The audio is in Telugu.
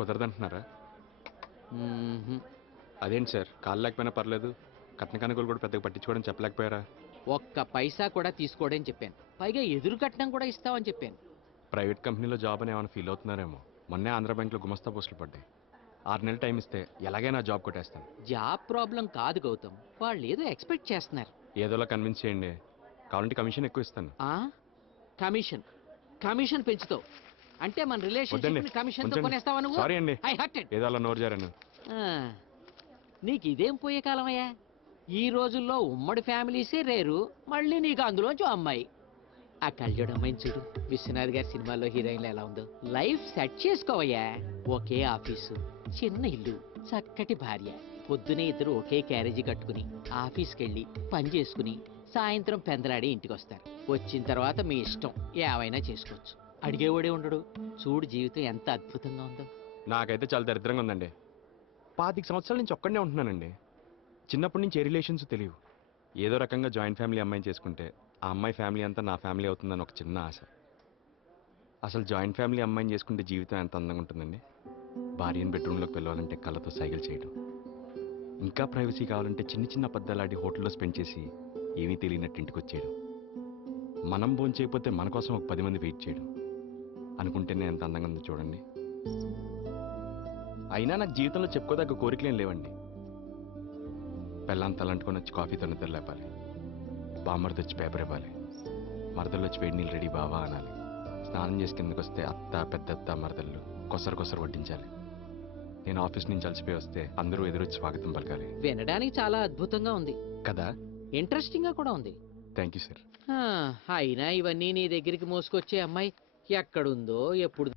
కుదరదంటున్నారా? అదేంటి సార్, కాళ్ళు లేకపోయినా పర్లేదు, కట్న కానుకలు కూడా పెద్దగా పట్టించుకోవడం చెప్పలేకపోయారా? ఒక్క పైసా కూడా తీసుకోడని చెప్పాను. పైగా ఎదురు కట్నం కూడా ఇస్తామని చెప్పాను. ప్రైవేట్ కంపెనీలో జాబ్ అని ఏమైనా ఫీల్ అవుతున్నారేమో. మొన్నే ఆంధ్ర బ్యాంక్లో గుమస్తా పోస్టులు పడ్డాయి. 6 నెలలు టైం ఇస్తే ఎలాగైనా జాబ్ కొట్టేస్తాను. జాబ్ ప్రాబ్లం కాదు గౌతమ్, వాళ్ళు ఏదో ఎక్స్పెక్ట్ చేస్తున్నారు. ఏదోలా కన్విన్స్ చేయండి, కావాలంటే కమిషన్ ఎక్కువ ఇస్తాను. కమిషన్ కమిషన్ పెంచుతావు అంటే మన రిలేషన్షిప్ కమిషన్ తో కొనేస్తావా నువ్వు? సారీ అండి, ఐ హర్టెడ్. ఏదో అలా నోరు జారాను. నీకు ఇదేం పోయే కాలమయ్యా? ఈ రోజుల్లో ఉమ్మడి ఫ్యామిలీసే రేరు, మళ్ళీ నీకు అందులోంచి అమ్మాయి. ఆ కళ్యాణ్ అమ్మాయిని చూడు, విశ్వనాథ్ గారి సినిమాలో హీరోయిన్లు ఎలా ఉందో. లైఫ్ సెట్ చేసుకోవయ్యా. ఒకే ఆఫీసు, చిన్న ఇల్లు, చక్కటి భార్య. పొద్దునే ఇద్దరు ఒకే క్యారేజీ కట్టుకుని ఆఫీస్కి వెళ్ళి పని చేసుకుని సాయంత్రం పెందలాడి ఇంటికి వస్తారు. వచ్చిన తర్వాత మీ ఇష్టం ఏవైనా చేసుకోవచ్చు. అడిగేవాడే ఉండడు. చూడు జీవితం ఎంత అద్భుతంగా ఉందో. నాకైతే చాలా దరిద్రంగా ఉందండి. 25 సంవత్సరాల నుంచి ఒక్కడనే ఉంటున్నానండి. చిన్నప్పటి నుంచి ఏ రిలేషన్స్ తెలియవు. ఏదో రకంగా జాయింట్ ఫ్యామిలీ అమ్మాయిని చేసుకుంటే ఆ అమ్మాయి ఫ్యామిలీ అంతా నా ఫ్యామిలీ అవుతుందని ఒక చిన్న ఆశ. అసలు జాయింట్ ఫ్యామిలీ అమ్మాయిని చేసుకుంటే జీవితం ఎంత అందంగా ఉంటుందండి. భార్యను బెడ్రూమ్లోకి పిలవాలంటే కళ్ళతో సైకిల్ చేయడం, ఇంకా ప్రైవసీ కావాలంటే చిన్న చిన్న అబద్ధాలాడి హోటల్లో స్పెండ్ చేసి ఏమీ తెలియనట్టు ఇంటికి వచ్చేయడం, మనం భోజనం చేయకపోతే మన కోసం ఒక 10 మంది వెయిట్ చేయడం అనుకుంటేనే ఎంత అందంగా ఉందో చూడండి. అయినా నాకు జీవితంలో చెప్పుకోదగ్గ కోరికలేం లేవండి. పెళ్ళాం తలంటుకొని వచ్చి కాఫీతో నిద్ర లేపాలి, బామ్మర్ది వచ్చి పేపర్ ఇవ్వాలి, మరదళ్ళు వచ్చి వేడి నీళ్ళు రెడీ బావా అనాలి, స్నానం చేసి కిందకు వస్తే అత్త పెద్దత్త మరదళ్ళు కొసరు వడ్డించాలి. నేను ఆఫీస్ నుంచి అలసిపోయి వస్తే అందరూ ఎదురొచ్చి స్వాగతం పలకాలి. వినడానికి చాలా అద్భుతంగా ఉంది కదా, ఇంట్రెస్టింగ్ గా కూడా ఉంది. Thank you sir. అయినా ఇవన్నీ నీ దగ్గరికి మోసుకొచ్చే అమ్మాయి ఎక్కడుందో ఎప్పుడు